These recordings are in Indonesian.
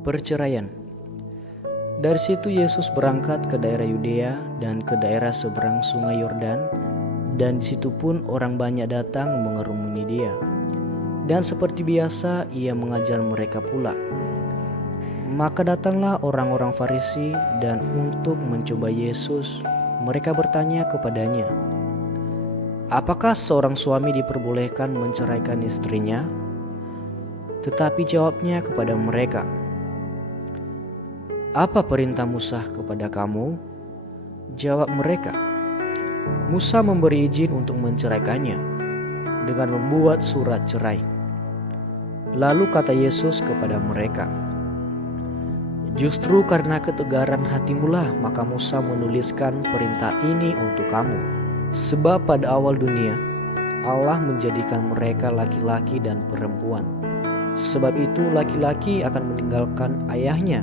Perceraian. Dari situ Yesus berangkat ke daerah Yudea dan ke daerah seberang sungai Yordan, dan di situ pun orang banyak datang mengerumuni dia. Dan seperti biasa ia mengajar mereka pula. Maka datanglah orang-orang Farisi, dan untuk mencoba Yesus, mereka bertanya kepadanya, "Apakah seorang suami diperbolehkan menceraikan istrinya?" Tetapi jawabnya kepada mereka, "Apa perintah Musa kepada kamu?" Jawab mereka, "Musa memberi izin untuk menceraikannya dengan membuat surat cerai." Lalu kata Yesus kepada mereka, "Justru karena ketegaran hatimulah maka Musa menuliskan perintah ini untuk kamu. Sebab pada awal dunia Allah menjadikan mereka laki-laki dan perempuan. Sebab itu laki-laki akan meninggalkan ayahnya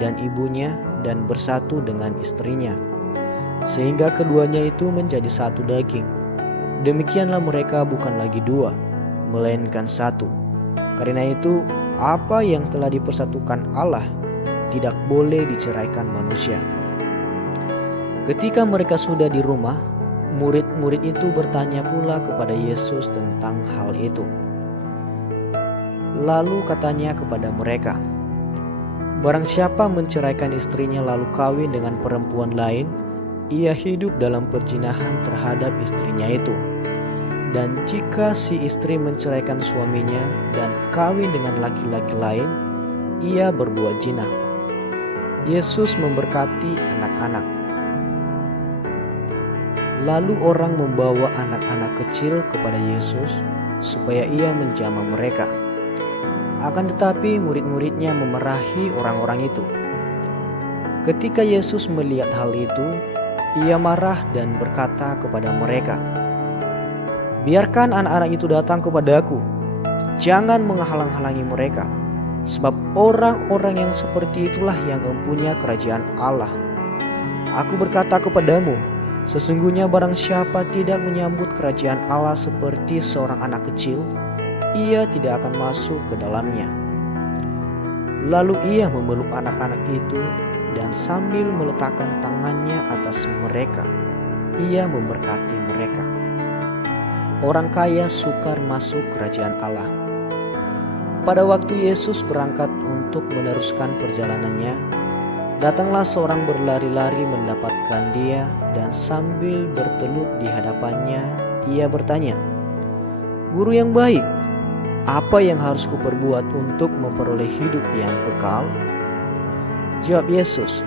dan ibunya dan bersatu dengan istrinya, sehingga keduanya itu menjadi satu daging. Demikianlah mereka bukan lagi dua, melainkan satu. Karena itu apa yang telah dipersatukan Allah tidak boleh diceraikan manusia." Ketika mereka sudah di rumah, murid-murid itu bertanya pula kepada Yesus tentang hal itu. Lalu katanya kepada mereka, "Barang siapa menceraikan istrinya lalu kawin dengan perempuan lain, ia hidup dalam perzinahan terhadap istrinya itu. Dan jika si istri menceraikan suaminya dan kawin dengan laki-laki lain, ia berbuat zina." Yesus memberkati anak-anak. Lalu orang membawa anak-anak kecil kepada Yesus supaya ia menjamah mereka. Akan tetapi murid-muridnya memarahi orang-orang itu. Ketika Yesus melihat hal itu, ia marah dan berkata kepada mereka, "Biarkan anak-anak itu datang kepadaku, jangan menghalang-halangi mereka, sebab orang-orang yang seperti itulah yang mempunyai kerajaan Allah. Aku berkata kepadamu, sesungguhnya barang siapa tidak menyambut kerajaan Allah seperti seorang anak kecil, ia tidak akan masuk ke dalamnya." Lalu ia memeluk anak-anak itu dan sambil meletakkan tangannya atas mereka, ia memberkati mereka. Orang kaya sukar masuk kerajaan Allah. Pada waktu Yesus berangkat untuk meneruskan perjalanannya, datanglah seorang berlari-lari mendapatkan dia, dan sambil bertelut di hadapannya, ia bertanya, "Guru yang baik, apa yang harus kuperbuat untuk memperoleh hidup yang kekal?" Jawab Yesus,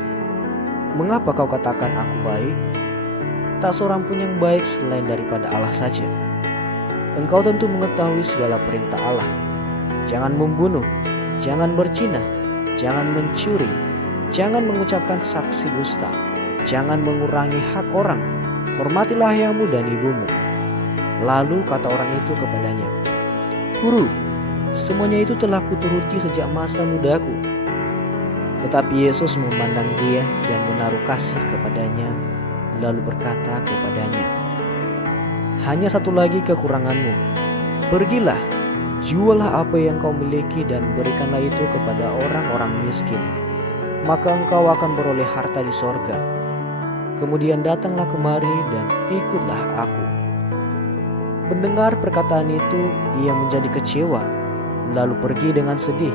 "Mengapa kau katakan aku baik? Tak seorang pun yang baik selain daripada Allah saja. Engkau tentu mengetahui segala perintah Allah. Jangan membunuh, jangan berzina, jangan mencuri, jangan mengucapkan saksi dusta, jangan mengurangi hak orang, hormatilah ayahmu dan ibumu." Lalu kata orang itu kepadanya, "Guru, semuanya itu telah kuturuti sejak masa mudaku." Tetapi Yesus memandang dia dan menaruh kasih kepadanya, lalu berkata kepadanya, "Hanya satu lagi kekuranganmu. Pergilah, juallah apa yang kau miliki dan berikanlah itu kepada orang-orang miskin, maka engkau akan beroleh harta di sorga. Kemudian datanglah kemari dan ikutlah aku." Mendengar perkataan itu, ia menjadi kecewa, lalu pergi dengan sedih,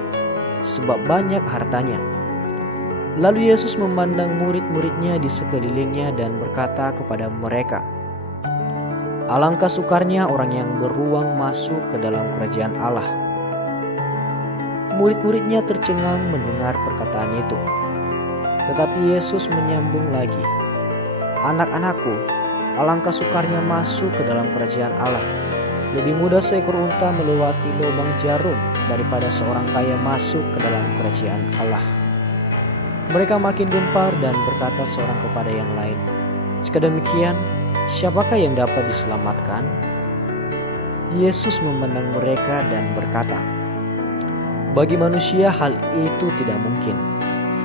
sebab banyak hartanya. Lalu Yesus memandang murid-muridnya di sekelilingnya dan berkata kepada mereka, "Alangkah sukarnya orang yang beruang masuk ke dalam kerajaan Allah." Murid-muridnya tercengang mendengar perkataan itu. Tetapi Yesus menyambung lagi, "Anak-anakku, alangkah sukarnya masuk ke dalam kerajaan Allah. Lebih mudah seekor unta melewati lubang jarum daripada seorang kaya masuk ke dalam kerajaan Allah." Mereka makin gempar dan berkata seorang kepada yang lain, "Jika demikian, siapakah yang dapat diselamatkan?" Yesus memandang mereka dan berkata, "Bagi manusia hal itu tidak mungkin,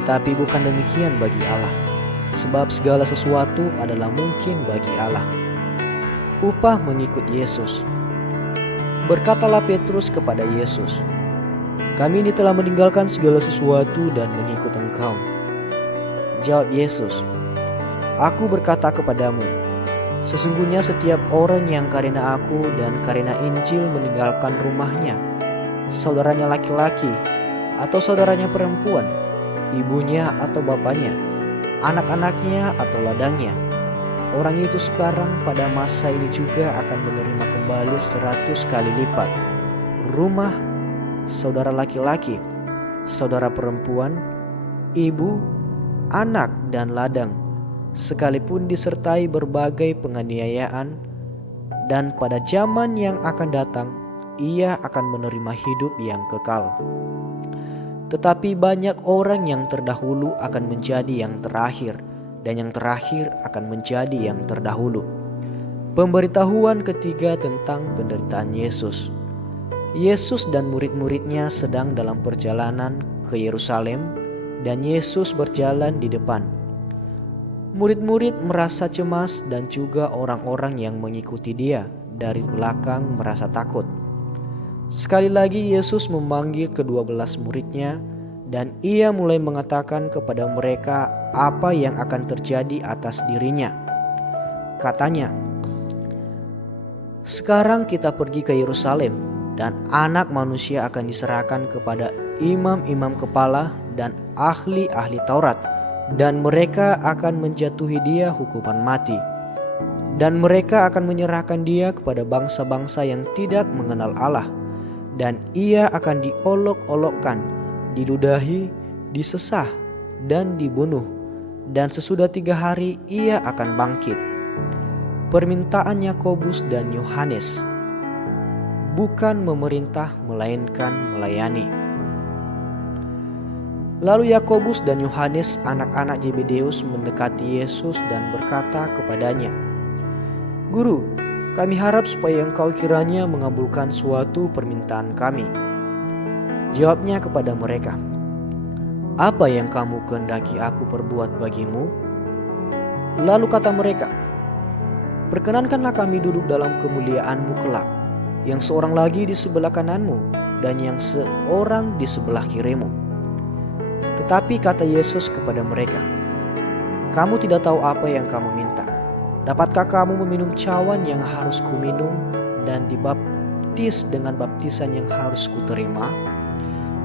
tetapi bukan demikian bagi Allah. Sebab segala sesuatu adalah mungkin bagi Allah." Upah mengikut Yesus. Berkatalah Petrus kepada Yesus, Kami ini telah meninggalkan segala sesuatu dan mengikut Engkau." Jawab Yesus, "Aku berkata kepadamu, sesungguhnya setiap orang yang karena Aku dan karena Injil meninggalkan rumahnya, saudaranya laki-laki atau saudaranya perempuan, ibunya atau bapaknya, anak-anaknya atau ladangnya, orang itu sekarang pada masa ini juga akan menerima kembali 100 kali lipat rumah, saudara laki-laki, saudara perempuan, ibu, anak, dan ladang, sekalipun disertai berbagai penganiayaan, dan pada zaman yang akan datang ia akan menerima hidup yang kekal. Tetapi banyak orang yang terdahulu akan menjadi yang terakhir, dan yang terakhir akan menjadi yang terdahulu." Pemberitahuan ketiga tentang penderitaan Yesus. Yesus dan murid-muridnya sedang dalam perjalanan ke Yerusalem, dan Yesus berjalan di depan. Murid-murid merasa cemas dan juga orang-orang yang mengikuti Dia dari belakang merasa takut. Sekali lagi Yesus memanggil ke-12 muridnya, dan Ia mulai mengatakan kepada mereka apa yang akan terjadi atas dirinya. Katanya, "Sekarang kita pergi ke Yerusalem, dan Anak Manusia akan diserahkan kepada imam-imam kepala dan ahli-ahli Taurat, dan mereka akan menjatuhi Dia hukuman mati. Dan mereka akan menyerahkan Dia kepada bangsa-bangsa yang tidak mengenal Allah, dan Ia akan diolok-olokkan, diludahi, disesah, dan dibunuh, dan sesudah 3 hari Ia akan bangkit." Permintaan Yakobus dan Yohanes, bukan memerintah melainkan melayani. Lalu Yakobus dan Yohanes, anak-anak Zebedeus, mendekati Yesus dan berkata kepadanya, "Guru, kami harap supaya Engkau kiranya mengabulkan suatu permintaan kami." Jawabnya kepada mereka, "Apa yang kamu kehendaki aku perbuat bagimu?" Lalu kata mereka, "Perkenankanlah kami duduk dalam kemuliaan-Mu kelak, yang seorang lagi di sebelah kananmu dan yang seorang di sebelah kirimu." Tetapi kata Yesus kepada mereka, "Kamu tidak tahu apa yang kamu minta. Dapatkah kamu meminum cawan yang harus kuminum dan dibaptis dengan baptisan yang harus kuterima?"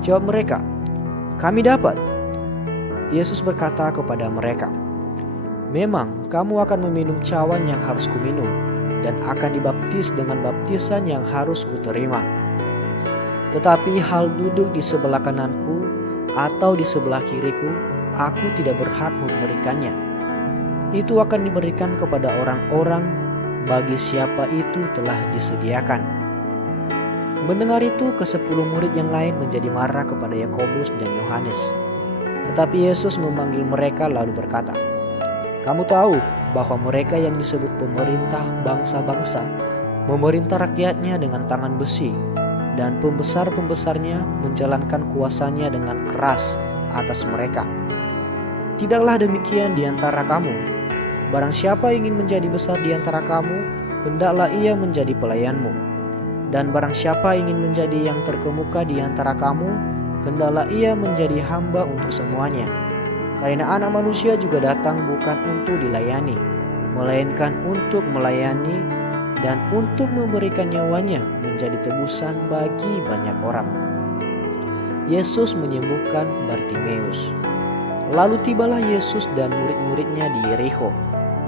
Jawab mereka, "Kami dapat." Yesus berkata kepada mereka, "Memang kamu akan meminum cawan yang harus kuminum, dan akan dibaptis dengan baptisan yang harus kuterima. Tetapi hal duduk di sebelah kananku atau di sebelah kiriku, aku tidak berhak memberikannya. Itu akan diberikan kepada orang-orang bagi siapa itu telah disediakan." Mendengar itu, ke-10 murid yang lain menjadi marah kepada Yakobus dan Yohanes. Tetapi Yesus memanggil mereka lalu berkata, "Kamu tahu bahwa mereka yang disebut pemerintah bangsa-bangsa memerintah rakyatnya dengan tangan besi, dan pembesar-pembesarnya menjalankan kuasanya dengan keras atas mereka. Tidaklah demikian di antara kamu. Barang siapa ingin menjadi besar di antara kamu, hendaklah ia menjadi pelayanmu. Dan barang siapa ingin menjadi yang terkemuka di antara kamu, hendaklah ia menjadi hamba untuk semuanya. Karena Anak Manusia juga datang bukan untuk dilayani, melainkan untuk melayani dan untuk memberikan nyawanya menjadi tebusan bagi banyak orang." Yesus menyembuhkan Bartimeus. Lalu tibalah Yesus dan murid-muridnya di Yerikho.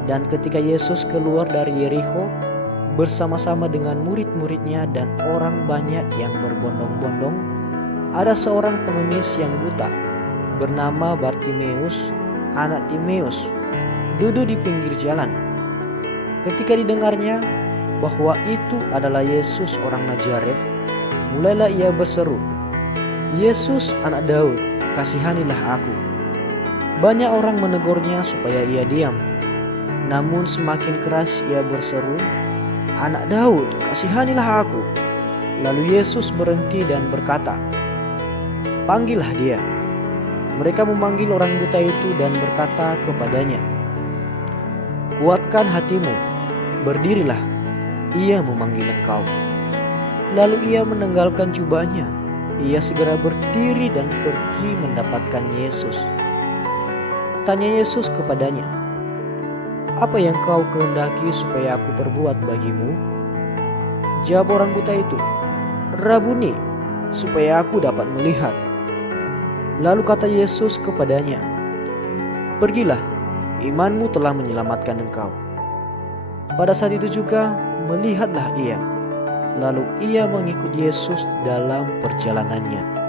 Dan ketika Yesus keluar dari Yerikho bersama-sama dengan murid-muridnya dan orang banyak yang berbondong-bondong, ada seorang pengemis yang buta bernama Bartimeus, anak Timeus, duduk di pinggir jalan. Ketika didengarnya bahwa itu adalah Yesus orang Nazaret, mulailah ia berseru, "Yesus anak Daud, kasihanilah aku." Banyak orang menegurnya supaya ia diam, namun semakin keras ia berseru, "Anak Daud, kasihanilah aku." Lalu Yesus berhenti dan berkata, "Panggillah dia." Mereka memanggil orang buta itu dan berkata kepadanya, "Kuatkan hatimu, berdirilah, ia memanggil engkau." Lalu ia menanggalkan jubahnya, Ia segera berdiri dan pergi mendapatkan Yesus. Tanya Yesus kepadanya, "Apa yang kau kehendaki supaya aku perbuat bagimu?" Jawab orang buta itu, "Rabuni, supaya aku dapat melihat." Lalu kata Yesus kepadanya, "Pergilah, imanmu telah menyelamatkan engkau." Pada saat itu juga melihatlah ia. Lalu ia mengikut Yesus dalam perjalanannya.